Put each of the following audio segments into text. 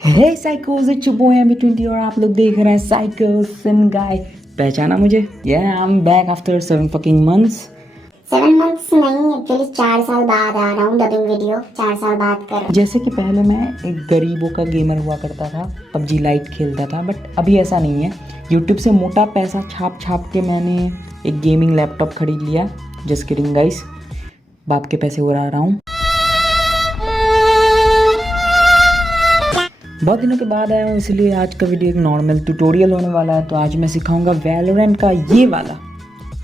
हे साइकोस, it's your boy M20 और आप लोग देख रहे हैं साइकोस सिंगाई। पहचाना मुझे? I am back after 7 fucking months। 7 months नहीं, एक्चुअली 4 साल बाद आ रहा हूँ डबिंग वीडियो। 4 साल बाद कर रहा हूँ। जैसे कि पहले मैं एक गरीबों का गेमर हुआ करता था, PUBG लाइट खेलता था, बट अभी ऐसा नहीं है। यूट्यूब से मोटा पैसा छाप छाप के मैंने एक गेमिंग लैपटॉप खरीद लिया। जस्ट किडिंग गाइस, बाप के पैसे उड़ा रहा हूँ। बहुत दिनों के बाद आया हूँ, इसलिए आज का वीडियो एक नॉर्मल ट्यूटोरियल होने वाला है। तो आज मैं सिखाऊंगा वैलोरेंट का ये वाला,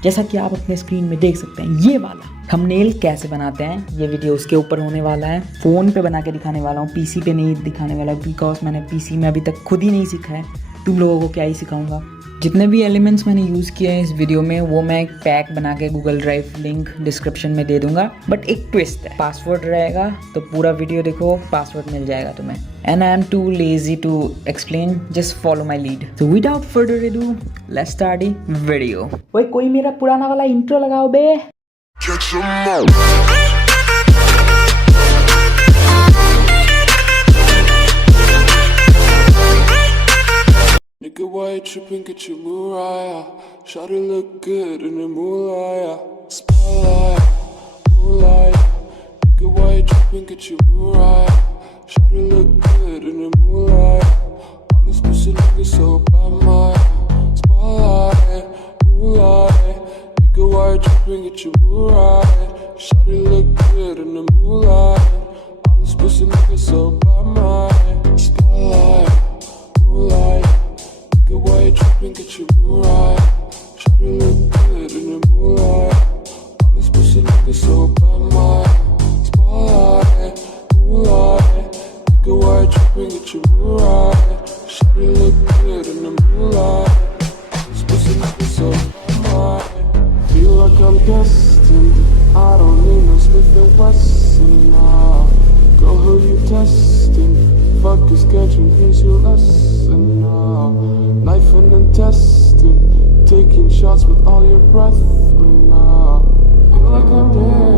जैसा कि आप अपने स्क्रीन में देख सकते हैं, ये वाला थंबनेल कैसे बनाते हैं। ये वीडियो उसके ऊपर होने वाला है। फ़ोन पे बना के दिखाने वाला हूँ, पीसी पे नहीं दिखाने वाला, बिकॉज मैंने पीसी में अभी तक खुद ही नहीं सीखा है। तुम लोगों को क्या ही सिखाऊंगा। जितने भी एलिमेंट्स मैंने यूज़ किए हैं इस वीडियो में, वो मैं एक पैक बना के गूगल ड्राइव लिंक डिस्क्रिप्शन में दे दूंगा। बट एक ट्विस्ट है, पासवर्ड रहेगा, तो पूरा वीडियो देखो, पासवर्ड मिल जाएगा तुम्हें। And I am too lazy to explain, just follow my lead. तो without further ado, let's start the video. ओए कोई मेरा पुराना वाला इंट्रो लगाओ बे। Nigga, why you tripping? Get your Mariah. Shawty look good in the moonlight. Spotlight, moonlight. Nigga, why you tripping? Get your Mariah. Shawty look good in the moonlight. All these pussy niggas so bad, my spotlight, moonlight. Nigga, why you tripping? Get your Mariah. Shawty look good in the moonlight. All these pussy niggas so bad, my spotlight, moonlight. Why you tripping? Get your mood right. Try to look good in the moonlight. All these pussy niggas so bad, my spotlight, moonlight. Nigga, why you tripping? Get your mood right. Try to look good in the moonlight. All these pussy niggas so bad, my. Feel like I'm destined. I don't need no Smith and Wesson now. Girl, who you testing? Fuck is schedule, here's your lesson now. Knife and intestine, taking shots with all your brethren now. Feel like I'm dead.